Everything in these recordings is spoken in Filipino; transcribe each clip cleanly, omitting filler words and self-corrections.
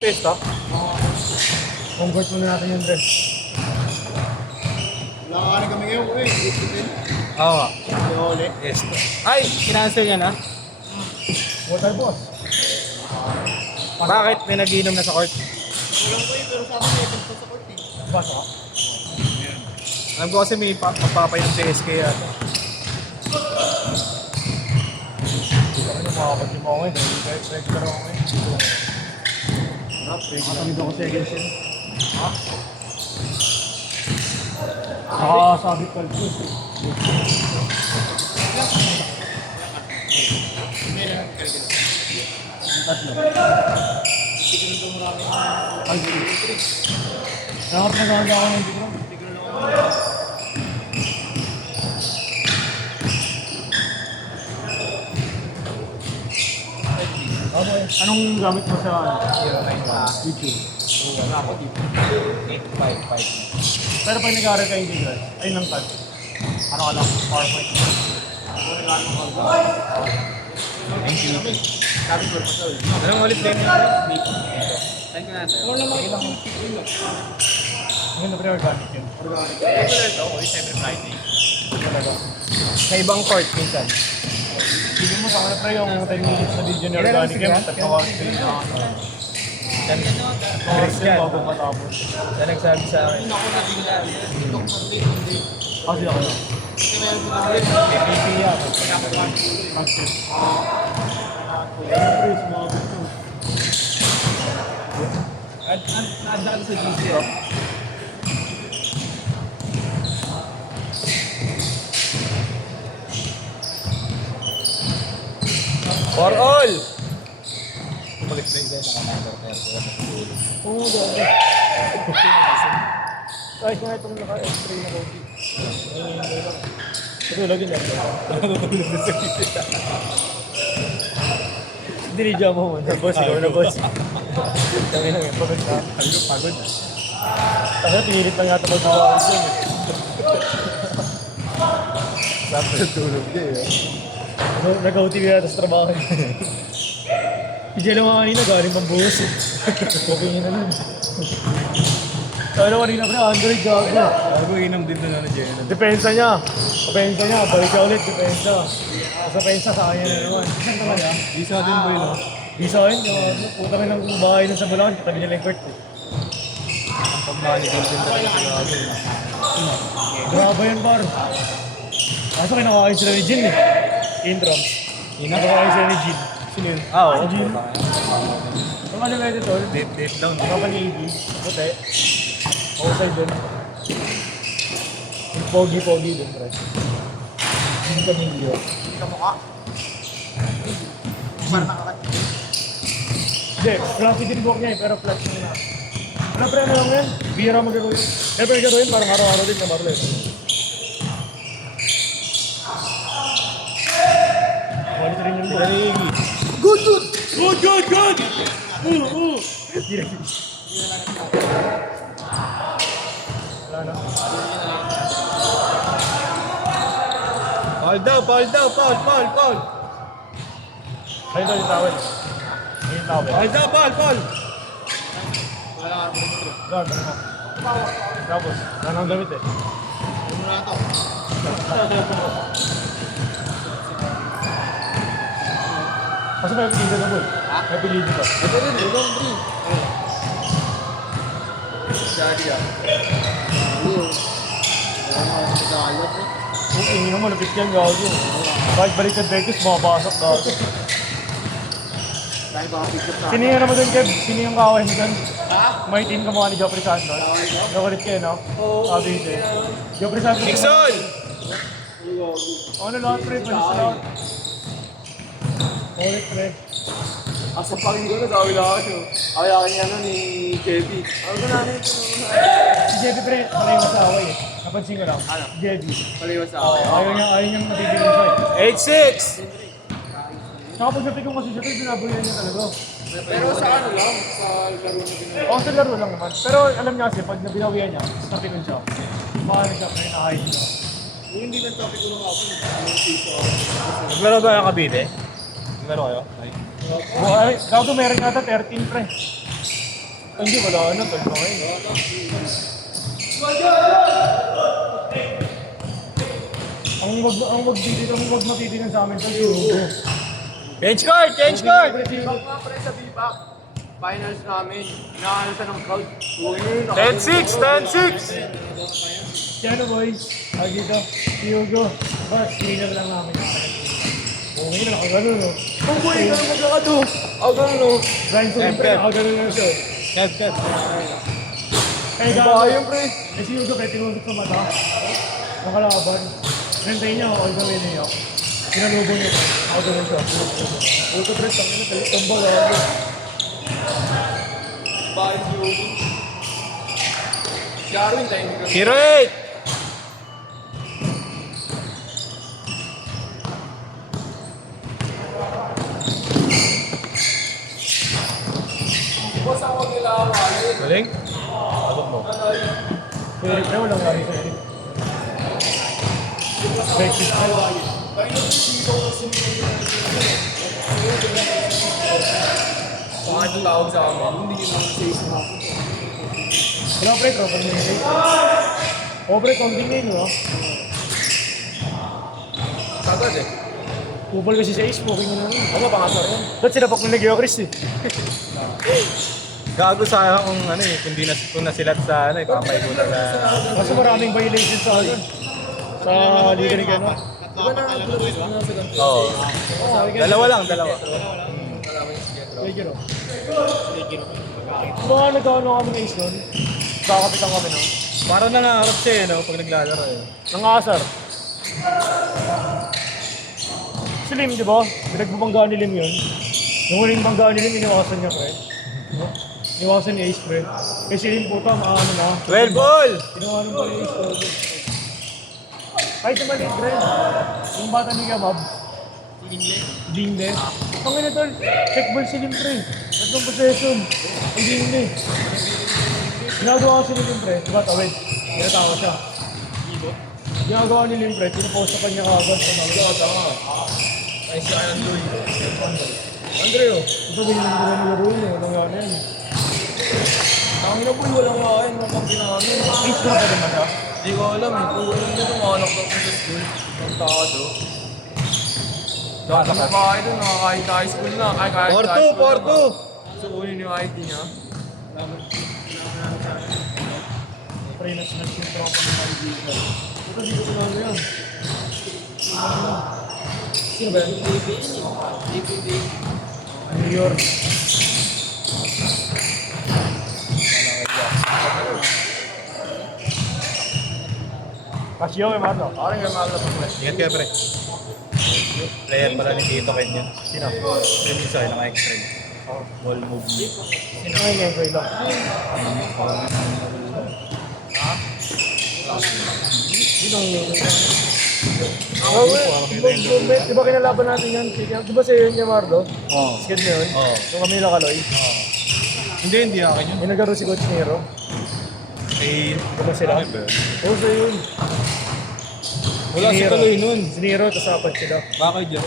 Pesto? Convert muna natin yung dress. Wala ka kami ngayon, eh. Oo. Uli. Pesto. Ay, kinancel yan ha? Water boss. Bakit? May nagiinom na sa court. Walang ko pero sa amin, may sa court eh. Basta ka? Alam ko kasi may magpapainom sa SK yata. Ano makakapag-im ako ngayon? Regular ako ngayon. Nakatamid ako sa agency. Ha? Nakakasabit kalpo. Tatlo. Ay, nakapaganda ako ng bigro. Anong gamit mo sa YouTube? Wala ako dito. 855. Pero pag nag-aaral ka hindi guys, ay nang tad. Ano ka lang? PowerPoint. Ano nag-aaral ka? Thank you. Sabi ko pa tol. Anong ulit din? Saan ka natin? Ano naman yung Ano na organic yun? Organic. Regular to, always every Friday. Talaga. Sa ibang court, minsan. Hindi mo sa pre yung 10 minutes na video ni organic yun. Tatlo ka straight na. Christian. Bago matapos. Siya nagsabi sa akin. Kasi ako lang. PPP yata. Mag-tip. Siyempre, sumabit ko. Naadaan sa GC, oh. For all! Bumalik na yung naka-number na yun. Oo, dami. Kahit nga itong naka-x-ray na coffee. Ito lagi na. Nakatulog na sa GC. Dinidya mo muna. Boss, ikaw na boss. Tangin lang yun. Pagod na. Pagod. Kasi pinilit lang yata magbawa ko yun. Sabi na tulog niya eh. Nag-OTV yata sa trabaho. Si Jello nga kanina galing pang buhos eh. Okay na nun. Kaya kanina pre, Android gago. Bago inom din na Jenna. Depensa niya. Depensa niya. Balik siya ulit. Depensa. Sa pensa sa kanya na naman. Saan naman niya? Isa din ba yun? Di sa akin. Puta ka ng bahay na sa Bulacan. Katabi niya lang yung court eh. Ang pag-managing din talaga sa bago. Grabe yan bar. Kaso kinakain sila ni Jin eh. Intrams. Kinakain sila ni Jin. Sino yun? Ah, oo. Jin. Ang ano nga ito tol? Date down. Papa ni Iggy. Puti. Outside din. Yung pogi-pogi din pre. Jin Camillo. Hindi ka mukha. Parang nakakat. Hindi, fluffy din buhok niya eh, pero flat niya na. Ano pre, ano lang yan? Bira magagawin. Eh, pero gagawin parang araw-araw din na Marlon. Quality rin yung Sila ni Iggy. Good! Wala na. Foul daw, foul. Ayun daw yung towel. Ayun yung towel. Foul daw, foul. Doon, ano mo? Tapos, wala nang damit eh. Ano na ito? Kasi may pilido na boy. May pilido pa. Ito rin, ulong bri. Daddy ah. Wala nga nag-aalat eh. Kung ingin mo, malapit yan gawin yun. Kahit baliktad Betis, mabasok dati. Dahil baka picture sa Sino yan naman doon, Kev? Sino yung kawin doon? Ha? May team ka mukha ni Joffrey Santos. Nakulit kayo, no? Sabi ito eh. Joffrey Santos. Nixon! Ano lahat, pre? Palis na lahat. Ulit, pre. Asa pakinggan na, sabi lang ako. Ay, akin yan ni Kevin. Ano ba namin ito? Si Jeffy, pre, panay mo sa away eh. Napansin ko lang. Ano? Jeffy. Paliwas sa Oo, akin. ayaw niyang matitigil siya eh. 8-6! Saka pag napikong kasi siya, pre, binabuyan niya talaga. Pero sa ano lang, sa laro na ginawa. Oo, sa laro lang naman. Pero alam niya kasi, pag nabinawian niya, napikon siya. Baka na siya, pre, nakahin niya. Yung hindi ng topic ko lang ako, yung piso. Naglaro ba yung Cavite? Naglaro kayo? Ay. Ay, gago meron nga ata 13 pre. Hindi, wala na. Pwede pa ngayon. Ang wag matitinan sa amin sa Hugo. Change court! Change court! B-Back nga pre sa B-Back. Finals namin. Inaano siya ng crowd. Uy, 10-6! 10-6! Kaya ano boy? Dito. Si Hugo. Bas, cleaner lang namin. Okay na, nakagano no. oh boy, ganun magkakado. Ako ganun no. Brian Sulim pre, Pep. nakagano na siya. Kev, Kev. Kaya Ang bahayan pre. Eh si Hugo, pre, tinulog sa mata. Nakalaban. Rentay niya, all the way niya. Pinalubon niya. Ako ganun siya. Hugo, pre, tangin na. Tambal ako. Bahayan si Yogi. Si Arwin, tayo hindi ka. Hero 8! Boss ako nila ako. Galing? Abot mo. Pero pre, walang lari sa Eric. Brexit. Bakit yung tawag sa amin? Hindi yun naman sa isip ako. Wala pre, tropa niya yun. O pre, konting ngayon, no? Sagad eh. Kupal kasi sa ace, poking na naman. Ano pangasar yun? Ba't sila pak nilagyo, Chris eh? Gago sa kung ano eh, kung nasilat sa ano eh, papaikutan na. Kasi maraming violations sa ano. Sa liga ni Keno. Di ba na-upload na sa ganito? Oo. Dalawa lang, dalawa. Ligyo, no? Mga nagkano kami ng ace doon. Kakapitan kami, no? Para nangangarap siya eh, no, pag naglalaro eh. Nangasar. Si Lim, di ba? Pinagbabanggaan ni Lim yun. Yung huling banggaan ni Lim, iniwasan niya, pre. No? Iniwasan ni Ace, pre. Kasi Lim puta, ano na. 12 ball! Tinawanan pa ni Ace, pre. Kahit sa maliit, pre. Yung bata ni Gamab. Jingle. Pangina tol, check ball si Lim, pre. Tatlong possession. Ang Jingle. Ginagawa ko si Lim, pre. Diba, tawid? Pinatawa siya. Ginagawa ni Lim, pre. Pinapost sa kanya kagad sa mga. Tama. Ay si Alan Lloyd. Andreo, ito ganyan lang nila nilaro yun eh. Walang yan yan. Tangin na po, walang kain. Makampi namin. Ace na pa din ba siya? Hindi ko alam eh. Kung ano nito, mga anak ko sa school. Ang tado. Dati na kain doon, nakakain sa high school na. Ay, kahit sa high school lang, ah. So, kunin yung ID niya. Pre, nas-nas yung tropa ng kaibigan. Ito dito ko lang yan. Sino ba yan? New York. Pasyo kay Marlo. Parang yung mga lapang pre. Ingat kayo pre. Player pala ni Tito Ken yun. Sino? Yung isa, naka-extra. Ball movement. Sino nga yung enjoy lang? Sino ang movement? Di ba kinalaban natin yan? Di ba sa'yo yun yung Marlo? Oo. Skid na yun? Oo. Nung kami nakaloy. Hindi akin yun. May nagkaroon si Coach Nero. Eh, Diba sila? akin ba yun? Oo, sa'yo yun. Wala si Kaloy nun. Si Nero, tapos apat sila. Bakit yun?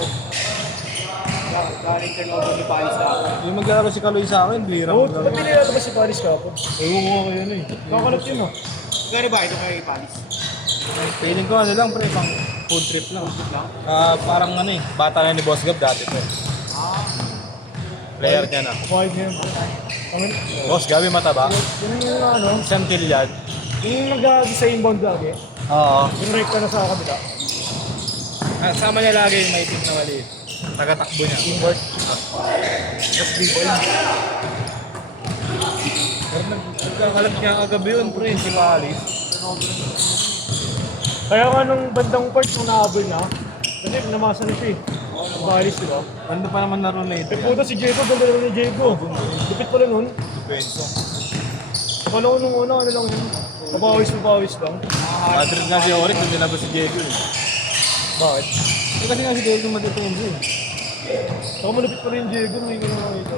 Galing turnover ni Paris na ako. Yung maglalaro si Kaloy sa akin, bihira Oo, ko ba't pinilala ba si Paris kapon? Ewan ko kayo na eh. Kakalap yun ah. Gano'n ba ito kay Paris? Feeling ko ano lang pre, pang food trip lang. Parang ano eh, bata na ni Boss Gab dati pre. Player niya na. Kumain niya yun. Boss Gab yung mataba. Yun yung ano, Isang kilyad. yung nag-aagi sa inbound lagi. Oo. Yung rekta na sa kabila. Sama niya lagi yung maitim na maliit. Tagatakbo niya. Teamwork. Tapos B-ball. Pero nagkakalat niya kagabi yun pre, si Paris. Kaya nga nung bandang part nung nahabol na, kasi namasa na siya eh. Balis diba? Ano pa naman laro na ito Eh puto si Diego, ganda naman ni Diego. Lupit pala nun. Benzo. Akala ko nung una, ano lang yun. Papawis lang. Madrid nga si Oris, hindi na ba si Diego eh. Bakit? Eh kasi nga si Diego matitinso eh. Saka malupit pa rin yung Diego, may ganun nakita.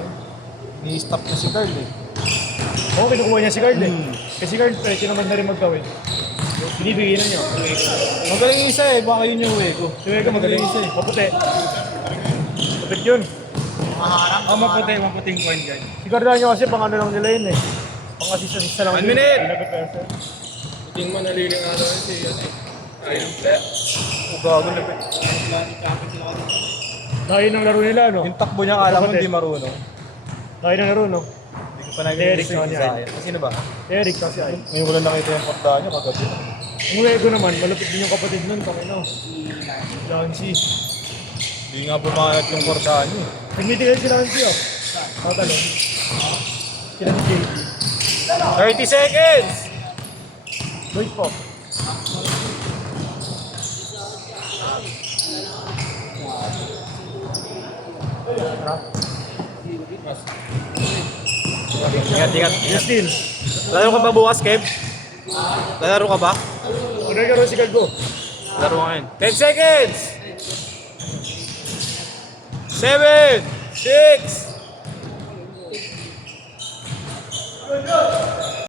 Ni-stop na si Carl eh. Oo, kinukuha niya si Card eh. Kasi Card, pwede naman na rin magkawin. Binibigay na niya. Magaling yung isa eh, baka yun yung uwi ko. Si Wega magaling isa eh. Maputi. Maputi yun. maputing point guard. Si Cardano kasi pang ano lang nila yun eh. Pang assist-assist lang. 1 minute! Puting manaliling nga daw yun si yan eh. Ayun, player. Gago na. Dahil ng laro nila, no? Yung takbo niya kala ko hindi marunong. Dahil ng laro, no? Hindi ko pa naging Derek gusto yung naman yan. Isaiah. Sino ba? Eric kasi ay. Ngayon ko lang nakita yung porta niya kagabi. Ang Luego naman, malupit din yung kapatid nun, Panginoon. Jancy. Hindi nga bumayat yung porta niya. Nag-meeting kayo si Jancy, oh. Tatanong. Sila ni JT. 30 seconds! Wait po. Ingat, ingat. Justin. Lalaro ka ba bukas, Kev? Lalaro ka ba? Kung nagkaroon si Galgo. Laro ka ngayon. 10 seconds! 7, 6,